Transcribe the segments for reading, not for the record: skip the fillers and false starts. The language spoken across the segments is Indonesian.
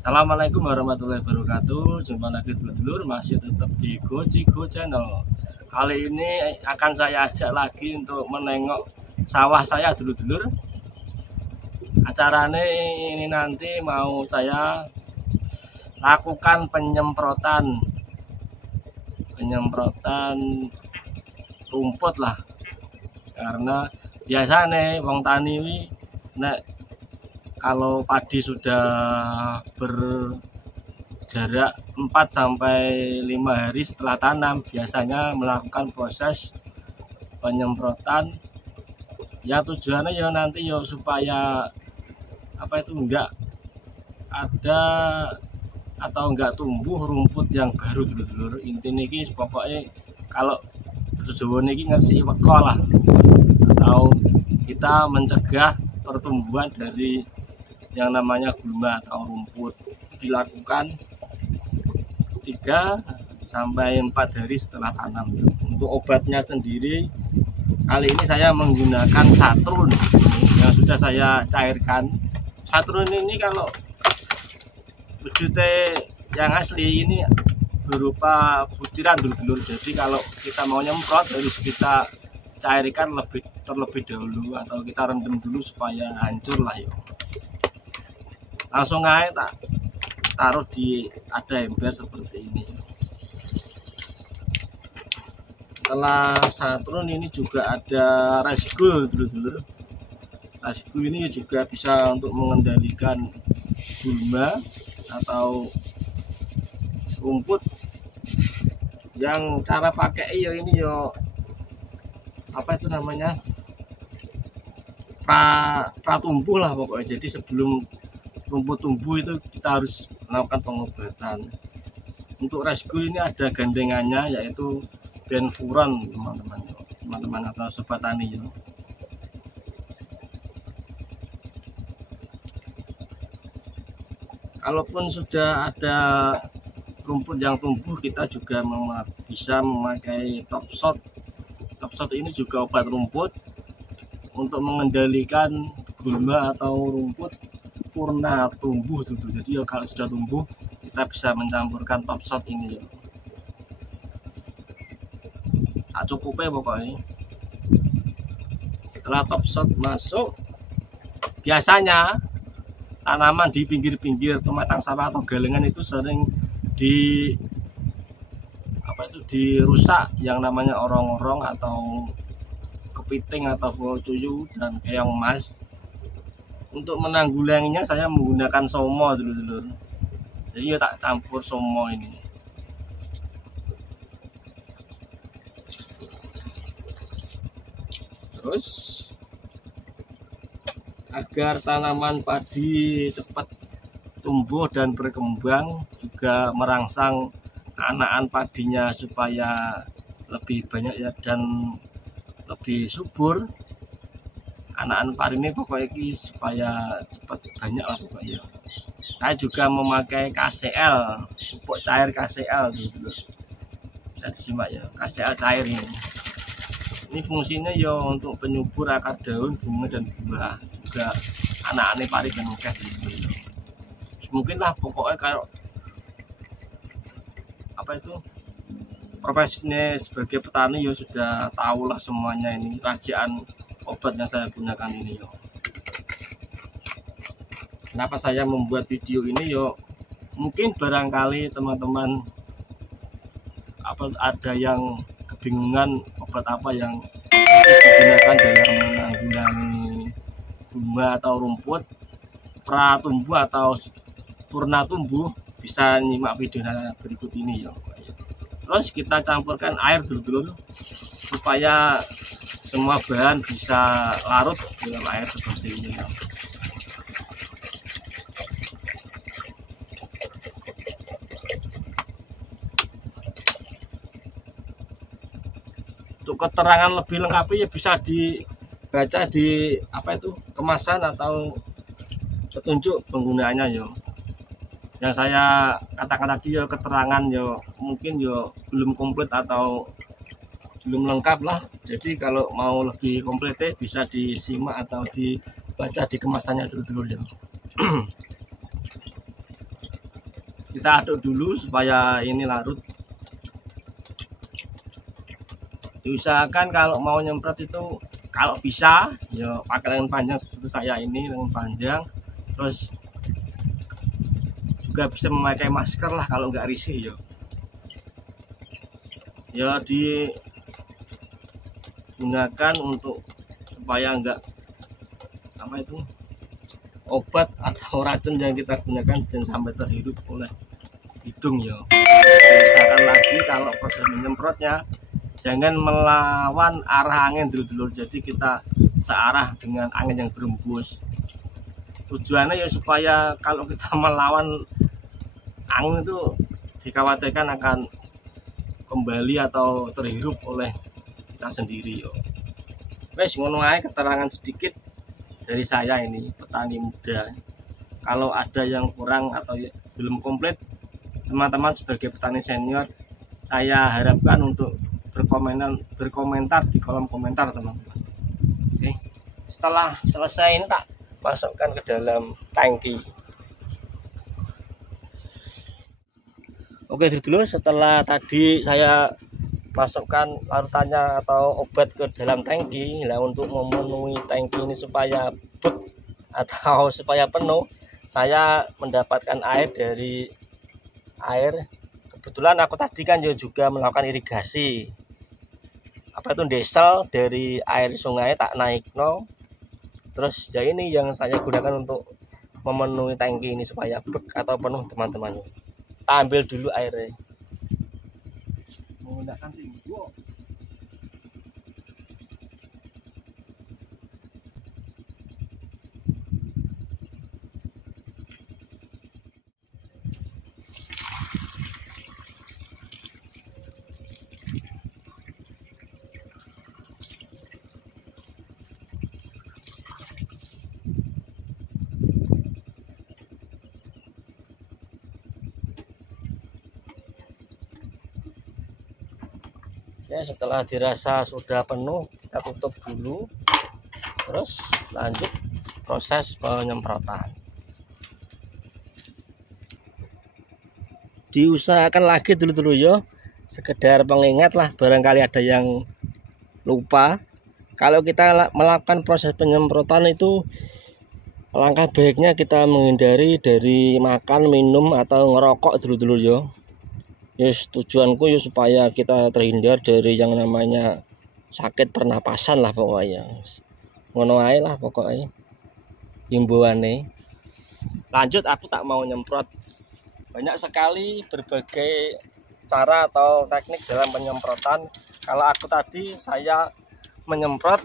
Assalamualaikum warahmatullahi wabarakatuh. Jumpa lagi dulur-dulur, masih tetap di Gojiko Channel. Kali ini akan saya ajak lagi untuk menengok sawah saya dulur-dulur. Acaranya ini nanti mau saya lakukan penyemprotan rumput lah. Karena biasanya wong tani nek kalau padi sudah berjarak 4-5 hari setelah tanam, biasanya melakukan proses penyemprotan. Ya tujuannya ya nanti ya supaya enggak ada atau enggak tumbuh rumput yang baru dulur-dulur. Intinya ini pokoknya kalau tujuan ini ngasih weko lah, atau kita mencegah pertumbuhan dari yang namanya gulma atau rumput. Dilakukan 3-4 hari setelah tanam. Untuk obatnya sendiri kali ini saya menggunakan satrun yang sudah saya cairkan. Satrun ini kalau wujudnya yang asli ini berupa butiran dulur-dulur. Jadi kalau kita mau nyemprot harus kita cairkan terlebih dahulu, atau kita rendam dulu supaya hancur lah ya. Langsung aja tak taruh ada ember seperti ini. Setelah satrun ini juga ada resgul dulur-dulur. Resgul ini juga bisa untuk mengendalikan gulma atau rumput. Yang cara pakai ya ini yo pratumbuh lah pokoknya. Jadi sebelum rumput tumbuh itu kita harus melakukan pengobatan. Untuk resgul ini ada gandengannya, yaitu benfuran teman-teman atau sobat tani ya. Kalaupun sudah ada rumput yang tumbuh, kita juga bisa memakai topshot. Topshot ini juga obat rumput untuk mengendalikan gulma atau rumput purna tumbuh tuh. Jadi ya kalau sudah tumbuh kita bisa mencampurkan topshot ini ya. Tak cukupnya pokoknya. Setelah topshot masuk, biasanya tanaman di pinggir-pinggir pematang sawah atau galengan itu sering dirusak yang namanya orong-orong atau kepiting atau tuyul dan keong emas. Untuk menanggulanginya saya menggunakan somo dulu. Jadi ya tak campur somo ini. Terus agar tanaman padi cepat tumbuh dan berkembang, juga merangsang anakan padinya supaya lebih banyak ya dan lebih subur. Anakan padi ini pokoknya supaya cepat banyak lah pokoknya. Saya juga memakai KCL, pupuk cair KCL dulu. Saya simak ya, KCL cair ini. Ini fungsinya ya untuk penyubur akar daun, bunga dan buah, juga anak-anak padi dan mungkin gitu. Mungkin lah pokoknya kalau profesinya sebagai petani ya sudah tahu lah semuanya ini rajaan obat yang saya gunakan ini yo. Kenapa saya membuat video ini yo? Mungkin barangkali teman-teman ada yang kebingungan obat apa yang digunakan dalam menanggulangi gulma atau rumput, pratumbuh atau purna tumbuh, bisa nyimak video berikut ini ya. Terus kita campurkan air dulu supaya semua bahan bisa larut dalam air seperti ini ya. Untuk keterangan lebih lengkapnya ya bisa dibaca di kemasan atau petunjuk penggunaannya ya. Yang saya katakan tadi ya keterangan ya mungkin ya belum komplit atau belum lengkap lah. Jadi kalau mau lebih komplit bisa disimak atau dibaca di kemasannya dulu ya. Kita aduk dulu supaya ini larut. Diusahakan kalau mau nyemprot itu kalau bisa ya pakai lengan panjang seperti saya ini, lengan panjang. Terus juga bisa memakai masker lah kalau nggak risih ya. Ya digunakan untuk supaya nggak apa itu obat atau racun yang kita gunakan jangan sampai terhirup oleh hidung ya. Usahakan lagi kalau proses menyemprotnya jangan melawan arah angin dulu. Jadi kita searah dengan angin yang berembus. Tujuannya ya supaya kalau kita melawan angin itu dikhawatirkan akan kembali atau terhirup oleh kita sendiri yo. Wes ngono ae keterangan sedikit dari saya ini petani muda. Kalau ada yang kurang atau belum komplit, teman-teman sebagai petani senior saya harapkan untuk berkomentar di kolom komentar teman-teman. Oke. Setelah selesai ini tak masukkan ke dalam tangki. Oke dulu setelah tadi saya masukkan larutannya atau obat ke dalam tangki. Nah, untuk memenuhi tangki ini supaya bek atau supaya penuh, saya mendapatkan air dari kebetulan aku tadi kan juga melakukan irigasi apa itu desel dari air sungai tak naik no. Terus ya ini yang saya gunakan untuk memenuhi tangki ini supaya bek atau penuh teman-teman. Kita ambil dulu airnya menggunakan tinggu. Ya, setelah dirasa sudah penuh kita tutup dulu, terus lanjut proses penyemprotan. Diusahakan lagi dulu ya, sekedar pengingat lah barangkali ada yang lupa. Kalau kita melakukan proses penyemprotan itu langkah baiknya kita menghindari dari makan, minum atau ngerokok dulu ya. Yes, tujuanku ya supaya kita terhindar dari yang namanya sakit pernapasan lah pokoknya. Ngono ae lah pokoknya. Himbauane. Lanjut aku tak mau nyemprot. Banyak sekali berbagai cara atau teknik dalam penyemprotan. Kalau aku tadi saya menyemprot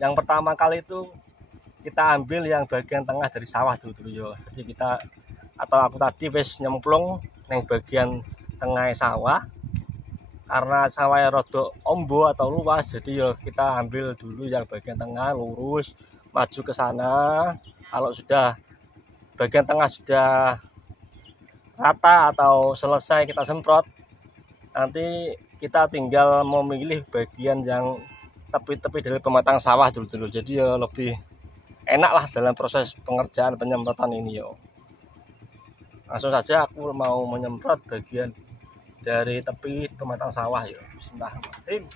yang pertama kali itu kita ambil yang bagian tengah dari sawah dulu ya. Jadi kita atau aku tadi wis nyemplung yang bagian tengah sawah karena sawahnya rodok ombo atau luas, jadi ya kita ambil dulu yang bagian tengah lurus maju ke sana. Kalau sudah bagian tengah sudah rata atau selesai kita semprot, nanti kita tinggal memilih bagian yang tepi-tepi dari pematang sawah dulu. Jadi ya lebih enak lah dalam proses pengerjaan penyemprotan ini yo. Langsung saja aku mau menyemprot bagian dari tepi pematang sawah ya. Bismillahirrahmanirrahim.